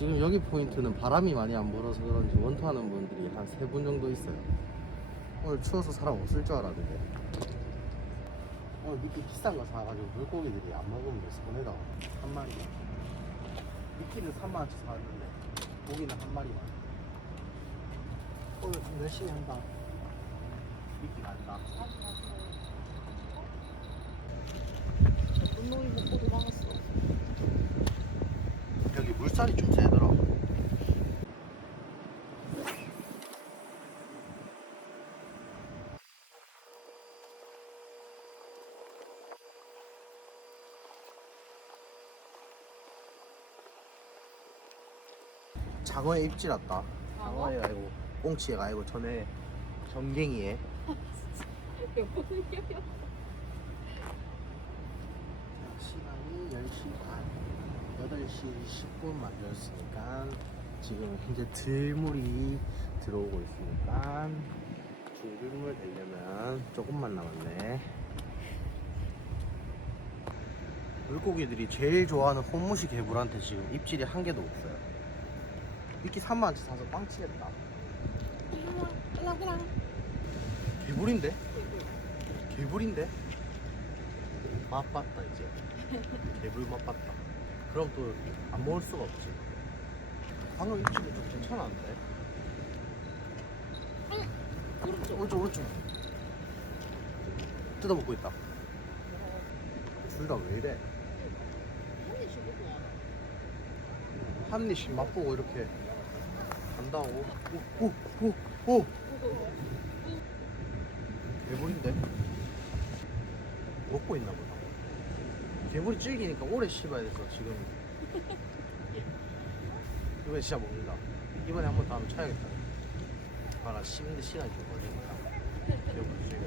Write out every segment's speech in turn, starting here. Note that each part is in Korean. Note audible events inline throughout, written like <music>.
지금 여기 포인트는 바람이 많이 안 불어서 그런지 원투하는 분들이 한 세 분 정도 있어요. 오늘 추워서 사람 없을 줄 알았는데. 오늘 미끼 비싼 거 사가지고 물고기들이 안 먹으면 손해다. 한 마리만. 미끼는 3만원치 사왔는데 고기는 한 마리만. 오늘 좀 열심히 한다. 미끼 간다. 분노이 먹고 도망갔어. 여기 물살이 좀 세더라. 장어에 입질 왔다. 장어에 아니고 꽁치에 아니고 전에 전갱이에. <laughs> 시간이 10시 반 8시 10분 만들었으니까 지금 현재 들물이 들어오고 있으니까 들물 되려면 조금만 남았네. 물고기들이 제일 좋아하는 혼무시 개불한테 지금 입질이 한 개도 없어요 미끼 3만원치 사서 빵치겠다 개불인데? 개불인데? 맛봤다 이제 개불 맛봤다 그럼 또 안 먹을 수가 없지 방금 입질이 좀 괜찮았는데 오른쪽. 오른쪽 오른쪽 뜯어먹고 있다 둘 다 왜 이래. 한 입씩 맛보고 이렇게 간다고 오오 오오. 개불인데? 먹고 있나 보다. 개불이 질기니까 오래 씹어야 돼서 지금. <laughs> 이번에 진짜 먹는다. 이번에 한 번 더 하면 쳐야겠다. 아나 씹는데 시간이 좀 걸리니까. 개불이 질겨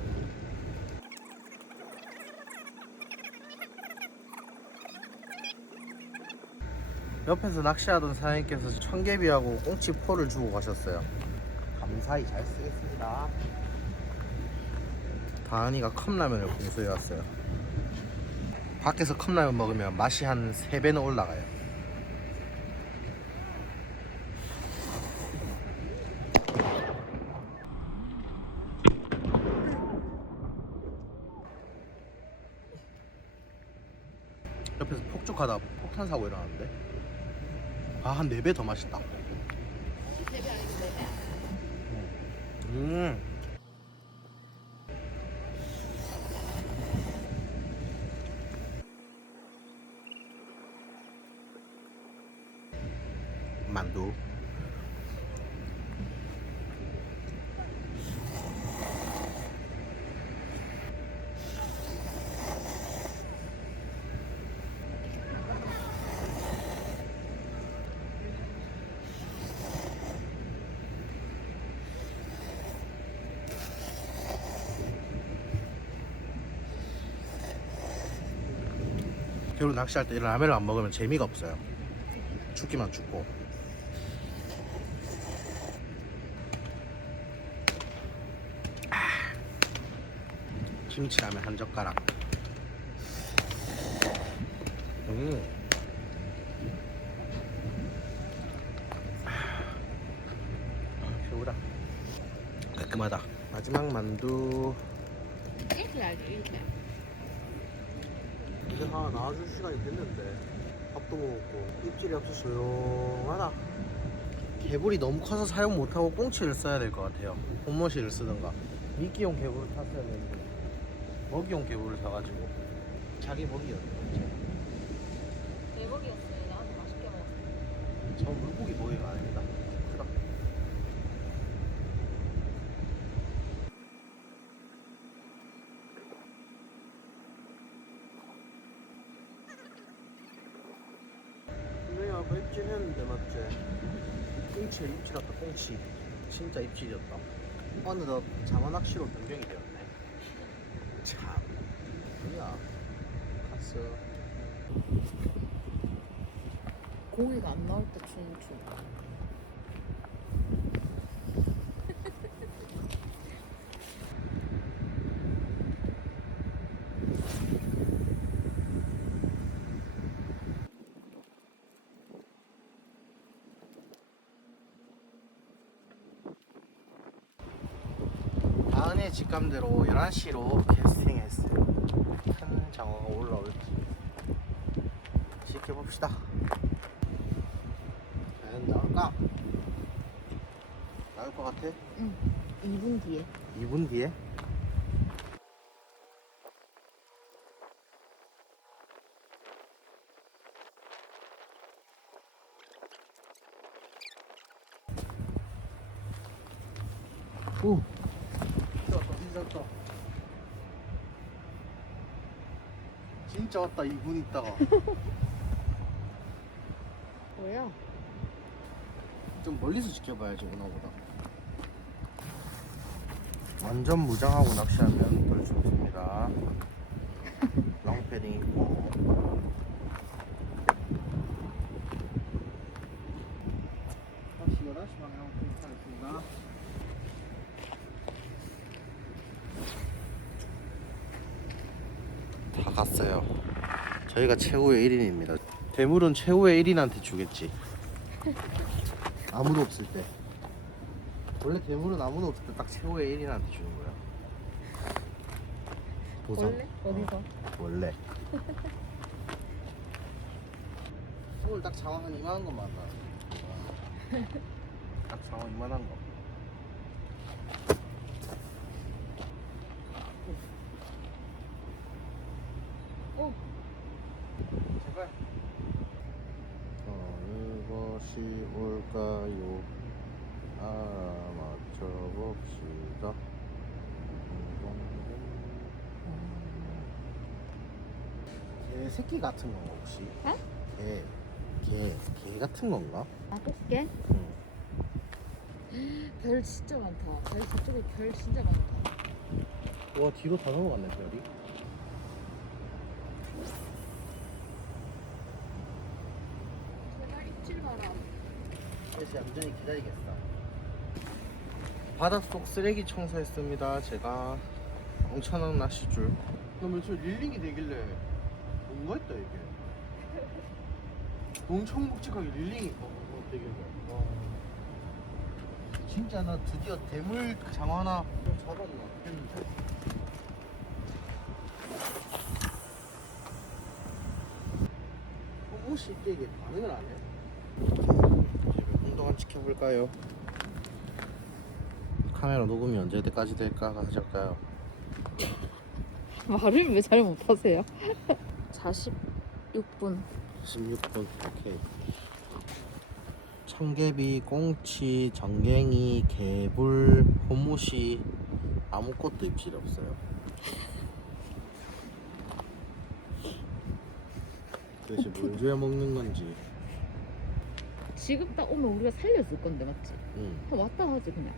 옆에서 낚시하던 사장님께서 청개비하고 꽁치포를 주고 가셨어요. 감사히 잘 쓰겠습니다. 다은이가 컵라면을 공수해 왔어요. 밖에서 컵라면 먹으면 맛이 한 3배는 올라가요. 옆에서 폭죽하다 폭탄 사고 일어났는데 아한 4배 더 맛있다. 음 만두 배로 낚시할 때 이런 라면을 안 먹으면 재미가 없어요. 죽기만 죽고. 아. 김치라면 한 젓가락. 음. 아, 배우다. 깔끔하다. 마지막 만두. 1 1 아, 다 나와줄 시간이 됐는데 밥도 먹었고 입질이 없어 조용하다 개불이 너무 커서 사용 못하고 꽁치를 써야 될 것 같아요 봄머시를 쓰던가 미끼용 개불을 탔어야 되는데 먹이용 개불을 사가지고 자기 먹이였는데 제가. 대박이었어요. 나한테 맛있게 먹었어요. 꽁치 입질 왔다 꽁치. 진짜 입질이었다. 어느덧 장어낚시로 변경이 되었네. 참. 뭐야. 갔어 고기가 안 나올 때 추는 춤. 본인의 직감대로 11시로 캐스팅했어요. 큰 장어가 올라올지 지켜봅시다. 과연 나올까? 나올 것 같아? 응. 2분 뒤에. 2분 뒤에? 오! 진짜 왔다, 진짜 왔다. 진짜 왔다, 2분 있다가. <laughs> 뭐야? 좀 멀리서 지켜봐야지, 오나보다. 완전 무장하고 낚시하면 덜 좋습니다. <laughs> 롱패딩 입고. 다시 11시 방향으로 도착하겠습니다. 다 갔어요. 저희가 최후의 1인입니다. 대물은 최후의 1인한테 주겠지. <laughs> 아무도 없을 때. 원래 대물은 아무도 없을 때 딱 최후의 1인한테 주는 거야. 보상. 원래? 어디서? 원래. <laughs> 오늘 딱 장어 한 이만한 것만 나. <laughs> 딱 장어 이만한 거. 오. 제발. 것이 올까요? 알아맞혀봅시다. 개 새끼 같은 건가 혹시? 에? 개, 개, 개 같은 건가? 아, 꽃게? 응. 별 진짜 많다. 별 저쪽에 별 진짜 많다. 와 뒤로 다 넘어갔네 별이. 제발 입질 마라. 그래서 얌전히 기다리겠어. 바닷속 쓰레기 청소했습니다. 제가 엄청난 낚시줄. 그러면 저 릴링이 되길래 뭔가 있다 이게. <laughs> 엄청 묵직하게 릴링이 어, 어, 되길래. 와. 진짜 나 드디어 대물 장어 하나 잡았나 했는데. 너무 쉽게 이게 반응을 안 해. 동안 지켜볼까요? 카메라 녹음이 언제 때까지 될까 하실까요? 말을 왜 잘 못하세요? 46분. 16분 오케이 청개비, 꽁치, 정갱이, 개불, 호무시 아무것도 입질이 없어요 <laughs> 도대체 뭘 줘야 먹는 건지 지금 딱 오면 우리가 살려줄 건데 맞지? 응. 아, 왔다 하지 그냥.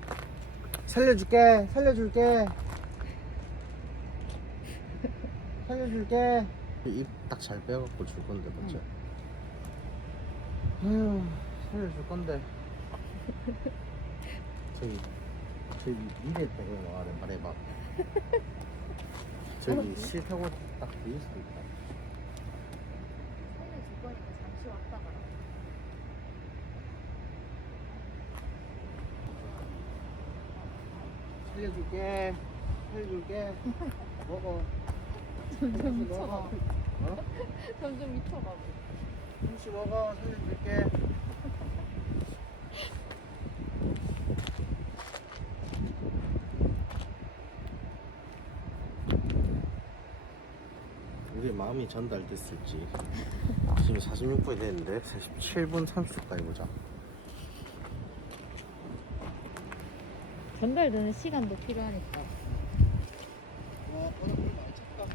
살려줄게 살려줄게 살려줄게 입 딱 잘 빼갖고 줄 건데 맞지? 아휴 살려줄 건데 저기 저기 미래 배경 와래 말해봐 <laughs> 저기 싫다고 딱 보일 수도 있다 살려줄 거니까 잠시 왔다 가. 살려줄게. 살려줄게. <laughs> 먹어. 점점 미쳐가고. 어? <laughs> 점점 미쳐가고. 김치 먹어. 살려줄게. 우리의 마음이 전달됐을지. 지금 46분이 됐는데 47분 30초까지 보자 전달되는 시간도 필요하니까. 와 바닥 많이 찼다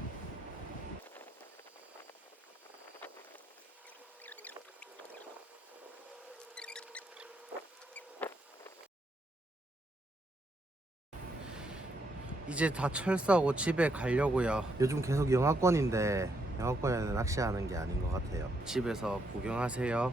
이제 다 철수하고 집에 가려고요. 요즘 계속 영하권인데 영하권에는 낚시하는 게 아닌 것 같아요. 집에서 구경하세요.